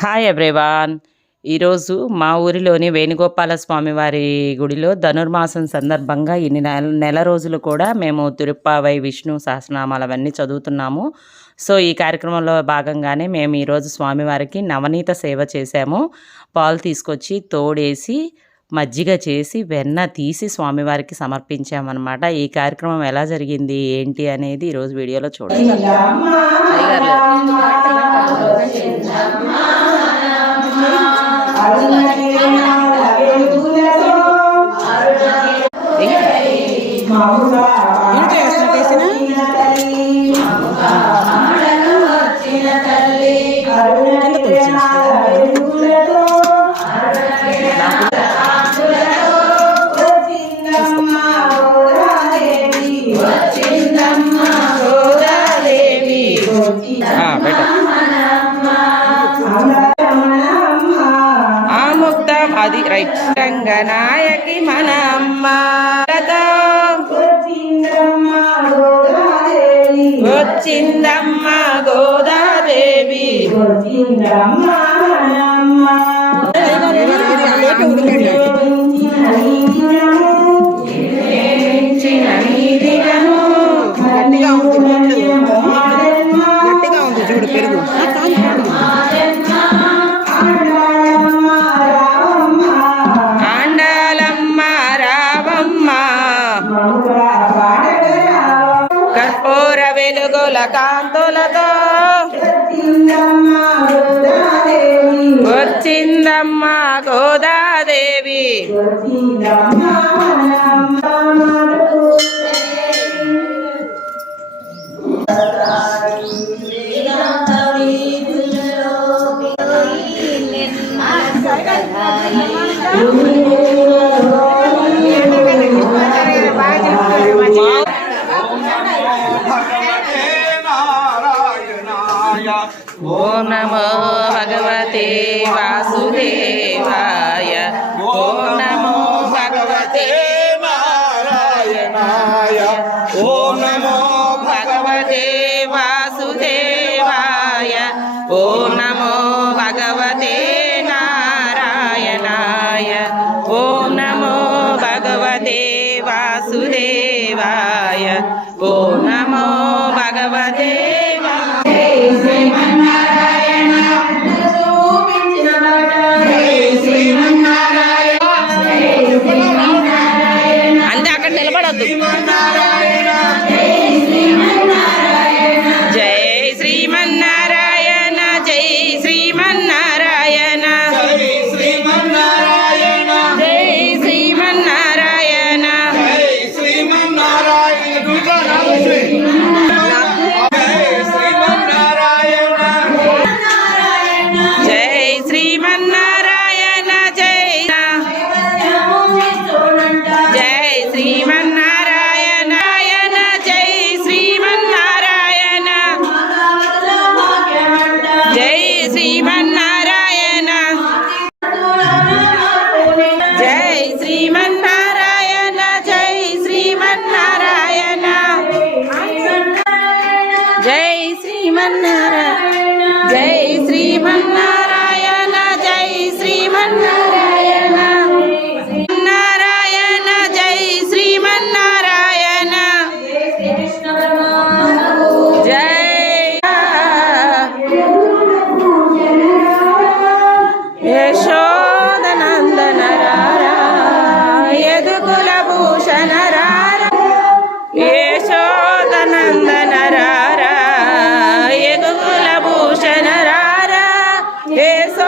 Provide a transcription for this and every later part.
Hi everyone ఈరోజు మా ఊరిలోని వేణుగోపాల స్వామివారి గుడిలో ధనుర్మాసం సందర్భంగా ఇన్ని నెల నెల రోజులు కూడా మేము తిరుప్పావై విష్ణు సహస్రనామాలు అవన్నీ చదువుతున్నాము. సో ఈ కార్యక్రమంలో భాగంగానే మేము ఈరోజు స్వామివారికి నవనీత సేవ చేశాము. పాలు తీసుకొచ్చి తోడేసి మజ్జిగ చేసి వెన్న తీసి స్వామివారికి సమర్పించామన్నమాట ఈ కార్యక్రమం ఎలా జరిగింది ఏంటి అనేది ఈరోజు వీడియోలో చూడండి రైట్ రంగనాయకి మన అమ్మ వచ్చిందమ్మ గోదాదేవి. గట్టిగా కాంతులతో వచ్చిందమ్మా గోదాదేవి Thank you. దేవాయ. ఓం నమో భగవతే నారాయణాయ ఓం నమో భగవతే వాసుదేవాయ. ఓం నమో భగవతే నారాయణాయ. ఓం నమో భగవతే వాసుదేవాయ. ఓం నమో భగవతే యశోదనందన యదుకుల భూషణ యశోదనందన యగుకుల భూషణ యశో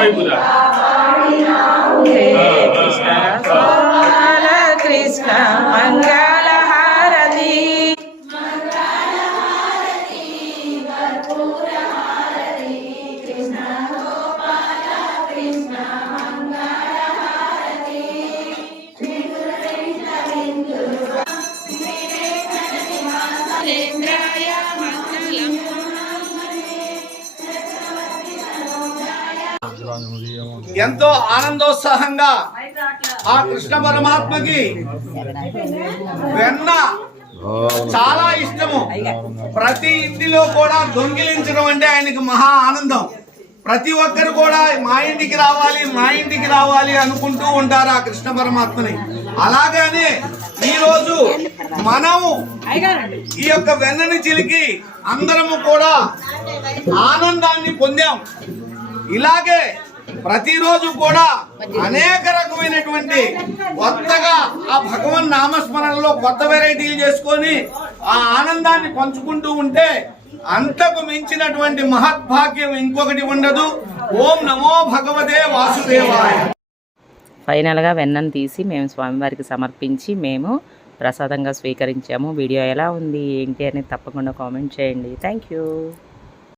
అటువైపుదా కృష్ణ గోపాల కృష్ణ మంగళ మంగళం ఎంతో ఆనందోత్సాహంగా ఆ కృష్ణ పరమాత్మకి వెన్న చాలా ఇష్టము. ప్రతి ఇంటిలో కూడా దొంగిలించడం అంటే ఆయనకి మహా ఆనందం. ప్రతి ఒక్కరు కూడా మా ఇంటికి రావాలి మా ఇంటికి రావాలి అనుకుంటూ ఉంటారు ఆ కృష్ణ పరమాత్మని. అలాగనే ఈరోజు మనము ఈ యొక్క వెన్నని చిలికి అందరము కూడా ఆనందాన్ని పొందాం. ఇలాగే ప్రతిరోజు కూడా అనేక రకమైనటువంటి కొత్తగా ఆ భగవన్ నామస్మరణలో కొత్త వెరైటీలు చేసుకొని ఆ ఆనందాన్ని పంచుకుంటూ ఉంటే అంతకు మించినటువంటి మహద్భాగ్యం ఇంకొకటి ఉండదు. ఓం నమో భగవతే వాసుదేవాయ. ఫైనల్గా వెన్నను తీసి మేము స్వామివారికి సమర్పించి మేము ప్రసాదంగా స్వీకరించాము. వీడియో ఎలా ఉంది ఏంటి అని తప్పకుండా కామెంట్ చేయండి. Thank you